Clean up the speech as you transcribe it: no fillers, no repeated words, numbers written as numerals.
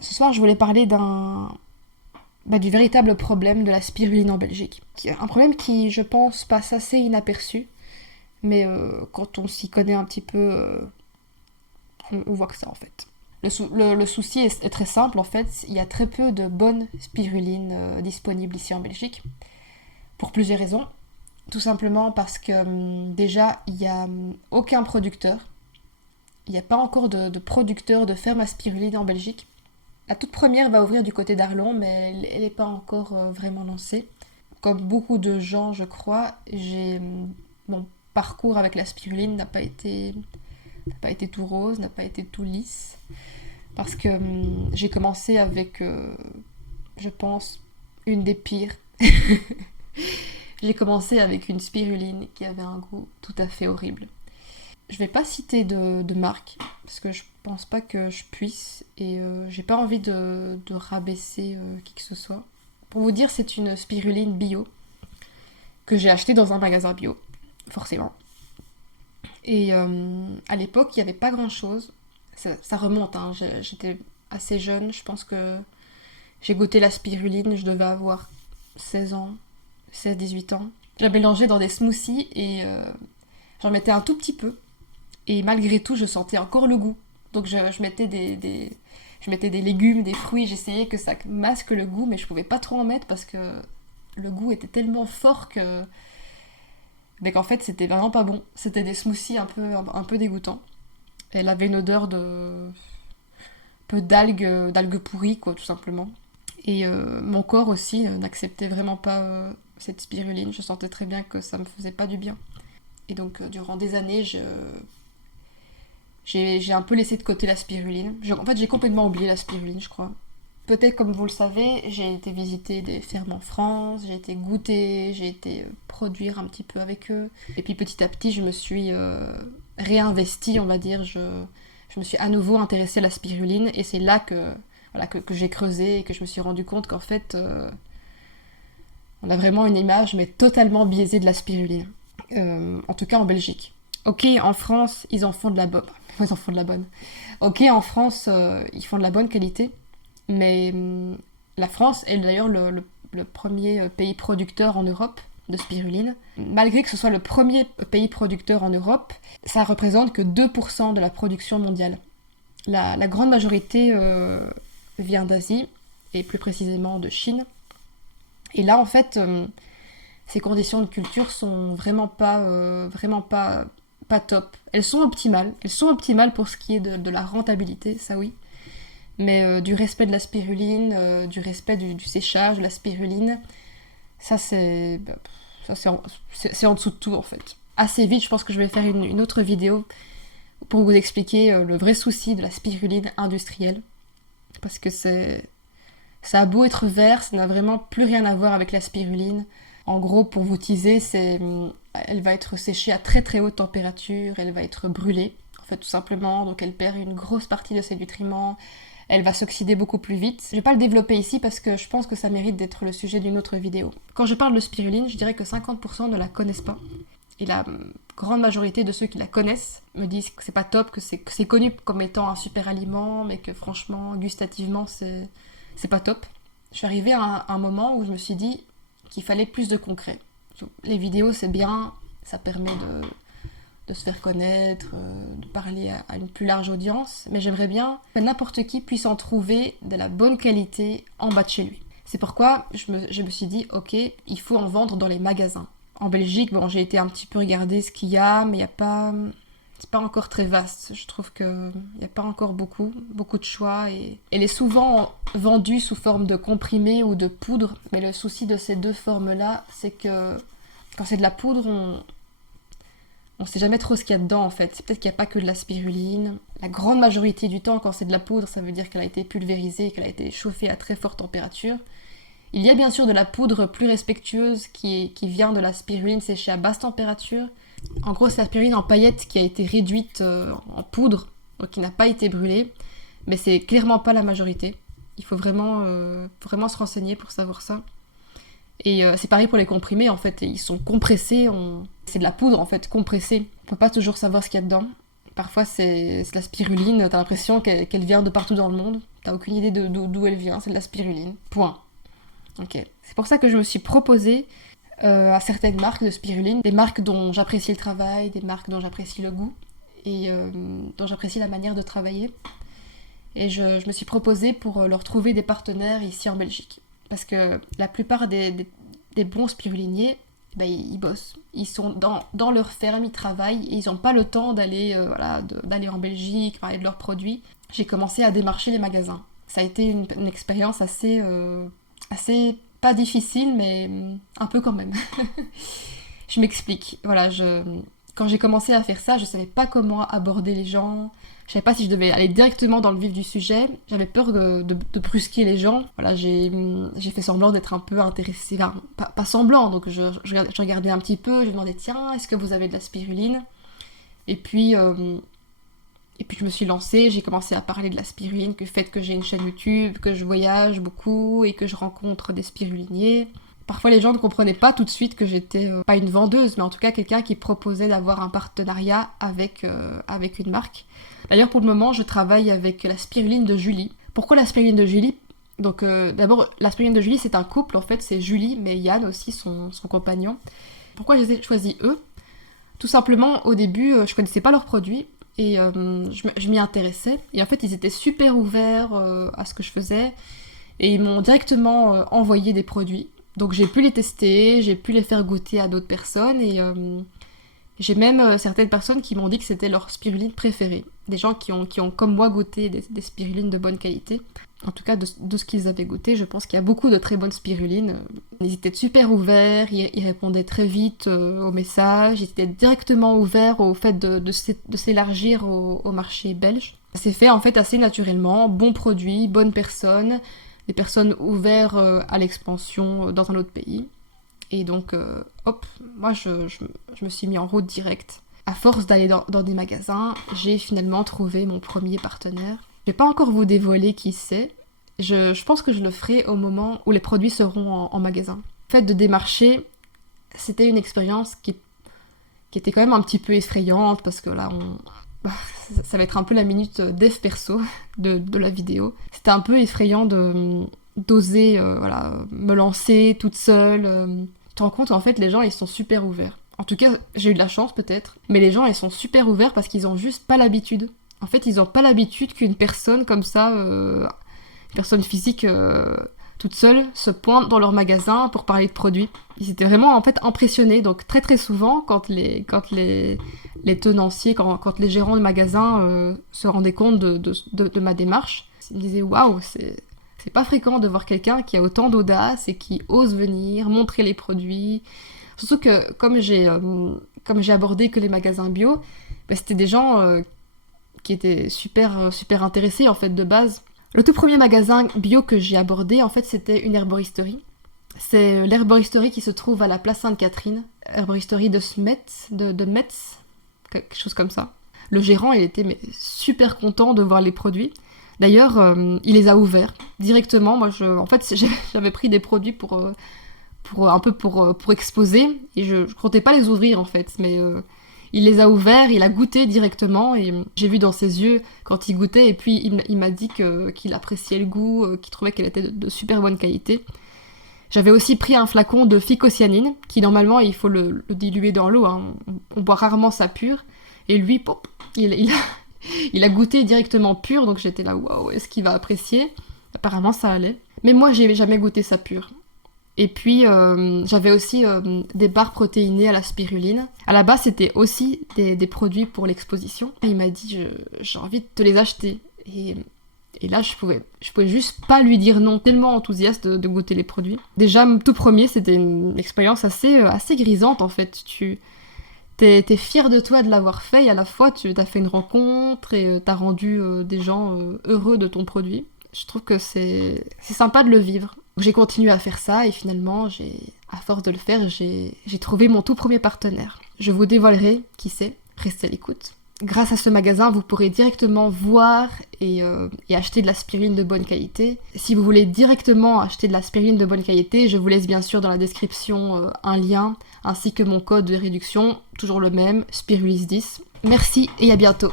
Ce soir, je voulais parler du véritable problème de la spiruline en Belgique. Un problème qui, je pense, passe assez inaperçu, mais quand on s'y connaît un petit peu, on voit que ça en fait. Le souci est très simple en fait, il y a très peu de bonnes spirulines disponibles ici en Belgique, pour plusieurs raisons. Tout simplement parce que déjà, il n'y a aucun producteur, il n'y a pas encore de producteur de ferme à spiruline en Belgique. La toute première va ouvrir du côté d'Arlon, mais elle n'est pas encore vraiment lancée. Comme beaucoup de gens, je crois, mon parcours avec la spiruline n'a pas été tout rose, n'a pas été tout lisse. Parce que j'ai commencé avec, je pense, une des pires. J'ai commencé avec une spiruline qui avait un goût tout à fait horrible. Je vais pas citer de marque, parce que je pense pas que je puisse, et j'ai pas envie de rabaisser qui que ce soit. Pour vous dire, c'est une spiruline bio, que j'ai achetée dans un magasin bio, forcément. Et à l'époque, il n'y avait pas grand chose. Ça remonte, hein. J'étais assez jeune, je pense que j'ai goûté la spiruline, je devais avoir 16 ans, 16-18 ans. Je la mélangeais dans des smoothies et j'en mettais un tout petit peu. Et malgré tout, je sentais encore le goût. Donc je mettais je mettais des légumes, des fruits, j'essayais que ça masque le goût, mais je pouvais pas trop en mettre parce que le goût était tellement fort que mais qu'en fait c'était vraiment pas bon. C'était des smoothies un peu dégoûtants. Elle avait une odeur de peu d'algues pourries quoi, tout simplement. Et mon corps aussi n'acceptait vraiment pas cette spiruline. Je sentais très bien que ça me faisait pas du bien. Et donc durant des années, j'ai un peu laissé de côté la spiruline. En fait, j'ai complètement oublié la spiruline, je crois. Peut-être comme vous le savez, j'ai été visiter des fermes en France, j'ai été goûter, j'ai été produire un petit peu avec eux. Et puis petit à petit, je me suis réinvestie, on va dire. Je me suis à nouveau intéressée à la spiruline et c'est là que j'ai creusé et que je me suis rendu compte qu'en fait, on a vraiment une image mais totalement biaisée de la spiruline. En tout cas en Belgique. Ok, en France, ils en font de la bonne. Ils en font de la bonne. Ok, en France, ils font de la bonne qualité, mais la France est d'ailleurs le premier pays producteur en Europe de spiruline. Malgré que ce soit le premier pays producteur en Europe, ça représente que 2% de la production mondiale. La grande majorité vient d'Asie, et plus précisément de Chine. Et là, en fait, ces conditions de culture sont vraiment pas top. Elles sont optimales pour ce qui est de la rentabilité, ça oui. Mais du respect de la spiruline, du respect du séchage de la spiruline, ça c'est en dessous de tout en fait. Assez vite, je pense que je vais faire une autre vidéo pour vous expliquer le vrai souci de la spiruline industrielle. Parce que ça a beau être vert, ça n'a vraiment plus rien à voir avec la spiruline. En gros, pour vous teaser, elle va être séchée à très très haute température, elle va être brûlée, en fait tout simplement, donc elle perd une grosse partie de ses nutriments, elle va s'oxyder beaucoup plus vite. Je vais pas le développer ici parce que je pense que ça mérite d'être le sujet d'une autre vidéo. Quand je parle de spiruline, je dirais que 50% ne la connaissent pas. Et la grande majorité de ceux qui la connaissent me disent que c'est pas top, que c'est connu comme étant un super aliment, mais que franchement, gustativement, c'est pas top. Je suis arrivée à un moment où je me suis dit qu'il fallait plus de concret. Les vidéos, c'est bien, ça permet de se faire connaître, de parler à une plus large audience, mais j'aimerais bien que n'importe qui puisse en trouver de la bonne qualité en bas de chez lui. C'est pourquoi je me suis dit, ok, il faut en vendre dans les magasins. En Belgique, bon, j'ai été un petit peu regarder ce qu'il y a, mais il n'y a pas... C'est pas encore très vaste. Je trouve qu'il n'y a pas encore beaucoup de choix. Et elle est souvent vendue sous forme de comprimé ou de poudre. Mais le souci de ces deux formes-là, c'est que quand c'est de la poudre, on sait jamais trop ce qu'il y a dedans en fait. C'est peut-être qu'il n'y a pas que de la spiruline. La grande majorité du temps, quand c'est de la poudre, ça veut dire qu'elle a été pulvérisée, qu'elle a été chauffée à très forte température. Il y a bien sûr de la poudre plus respectueuse qui vient de la spiruline séchée à basse température. En gros, c'est la spiruline en paillettes qui a été réduite en poudre, donc qui n'a pas été brûlée, mais c'est clairement pas la majorité. Il faut vraiment se renseigner pour savoir ça. Et c'est pareil pour les comprimés, en fait, ils sont compressés, c'est de la poudre en fait, compressée. On peut pas toujours savoir ce qu'il y a dedans. Parfois, c'est de la spiruline, t'as l'impression qu'elle vient de partout dans le monde. T'as aucune idée d'où elle vient, c'est de la spiruline. Point. Ok. C'est pour ça que je me suis proposée à certaines marques de spiruline, des marques dont j'apprécie le travail, des marques dont j'apprécie le goût et dont j'apprécie la manière de travailler. Et je me suis proposée pour leur trouver des partenaires ici en Belgique. Parce que la plupart des bons spiruliniers, ben, ils bossent. Ils sont dans leur ferme, ils travaillent et ils n'ont pas le temps d'aller d'aller en Belgique, parler de leurs produits. J'ai commencé à démarcher les magasins. Ça a été une expérience assez pas difficile, mais un peu quand même. Je m'explique. Voilà, quand j'ai commencé à faire ça, je savais pas comment aborder les gens. Je savais pas si je devais aller directement dans le vif du sujet. J'avais peur de brusquer les gens. Voilà, j'ai fait semblant d'être un peu intéressée. Enfin, pas semblant, donc je regardais un petit peu. Je demandais, tiens, est-ce que vous avez de la spiruline ? Et puis je me suis lancée, j'ai commencé à parler de la spiruline, du fait que j'ai une chaîne YouTube, que je voyage beaucoup et que je rencontre des spiruliniers. Parfois les gens ne comprenaient pas tout de suite que j'étais pas une vendeuse, mais en tout cas quelqu'un qui proposait d'avoir un partenariat avec une marque. D'ailleurs pour le moment je travaille avec la spiruline de Julie. Pourquoi la spiruline de Julie ? Donc d'abord la spiruline de Julie c'est un couple en fait, c'est Julie mais Yann aussi son compagnon. Pourquoi j'ai choisi eux ? Tout simplement au début je connaissais pas leurs produits. Et je m'y intéressais. Et en fait, ils étaient super ouverts à ce que je faisais. Et ils m'ont directement envoyé des produits. Donc j'ai pu les tester, j'ai pu les faire goûter à d'autres personnes. Et j'ai même certaines personnes qui m'ont dit que c'était leur spiruline préférée. Des gens qui ont comme moi goûté des spirulines de bonne qualité. En tout cas, de ce qu'ils avaient goûté, je pense qu'il y a beaucoup de très bonnes spirulines. Ils étaient super ouverts, ils répondaient très vite aux messages, ils étaient directement ouverts au fait de s'élargir au marché belge. Ça s'est fait en fait assez naturellement, bon produit, bonne personne, des personnes ouvertes à l'expansion dans un autre pays. Et donc, hop, moi je me suis mis en route directe. À force d'aller dans des magasins, j'ai finalement trouvé mon premier partenaire. Je vais pas encore vous dévoiler qui c'est. Je pense que je le ferai au moment où les produits seront en magasin. Le fait de démarcher, c'était une expérience qui était quand même un petit peu effrayante parce que là, ça va être un peu la minute dev perso de la vidéo. C'était un peu effrayant d'oser me lancer toute seule. Tu te rends compte en fait les gens ils sont super ouverts. En tout cas, j'ai eu de la chance peut-être, mais les gens ils sont super ouverts parce qu'ils ont juste pas l'habitude. En fait, ils ont pas l'habitude qu'une personne comme ça, une personne physique toute seule, se pointe dans leur magasin pour parler de produits. Ils étaient vraiment en fait impressionnés. Donc très très souvent, quand les tenanciers, quand les gérants de magasin se rendaient compte de ma démarche, ils me disaient waouh, c'est pas fréquent de voir quelqu'un qui a autant d'audace et qui ose venir montrer les produits. Surtout que comme j'ai abordé que les magasins bio, c'était des gens qui étaient super intéressés en fait de base. Le tout premier magasin bio que j'ai abordé en fait c'était une herboristerie. C'est l'herboristerie qui se trouve à la place Sainte-Catherine, herboristerie de Metz, quelque chose comme ça. Le gérant il était super content de voir les produits. D'ailleurs il les a ouverts directement. Moi j'avais pris des produits pour exposer et je comptais pas les ouvrir en fait, mais il les a ouverts, il a goûté directement et j'ai vu dans ses yeux quand il goûtait et puis il m'a dit qu'il appréciait le goût, qu'il trouvait qu'elle était de super bonne qualité. J'avais aussi pris un flacon de phycocyanine qui normalement il faut le diluer dans l'eau, hein. On boit rarement ça pur et lui pop, il a goûté directement pur donc j'étais là waouh, est-ce qu'il va apprécier ? Apparemment ça allait. Mais moi j'ai jamais goûté ça pur. Et puis, j'avais aussi des barres protéinées à la spiruline. À la base, c'était aussi des produits pour l'exposition. Et il m'a dit, j'ai envie de te les acheter. Et là, je pouvais juste pas lui dire non, tellement enthousiaste de goûter les produits. Déjà, tout premier, c'était une expérience assez grisante, en fait. T'es fier de toi de l'avoir fait, et à la fois, tu as fait une rencontre, et t'as rendu des gens heureux de ton produit. Je trouve que c'est sympa de le vivre. J'ai continué à faire ça et finalement, à force de le faire, j'ai trouvé mon tout premier partenaire. Je vous dévoilerai qui c'est, restez à l'écoute. Grâce à ce magasin, vous pourrez directement voir et acheter de la spiruline de bonne qualité. Si vous voulez directement acheter de la spiruline de bonne qualité, je vous laisse bien sûr dans la description un lien, ainsi que mon code de réduction, toujours le même, Spirulis10. Merci et à bientôt.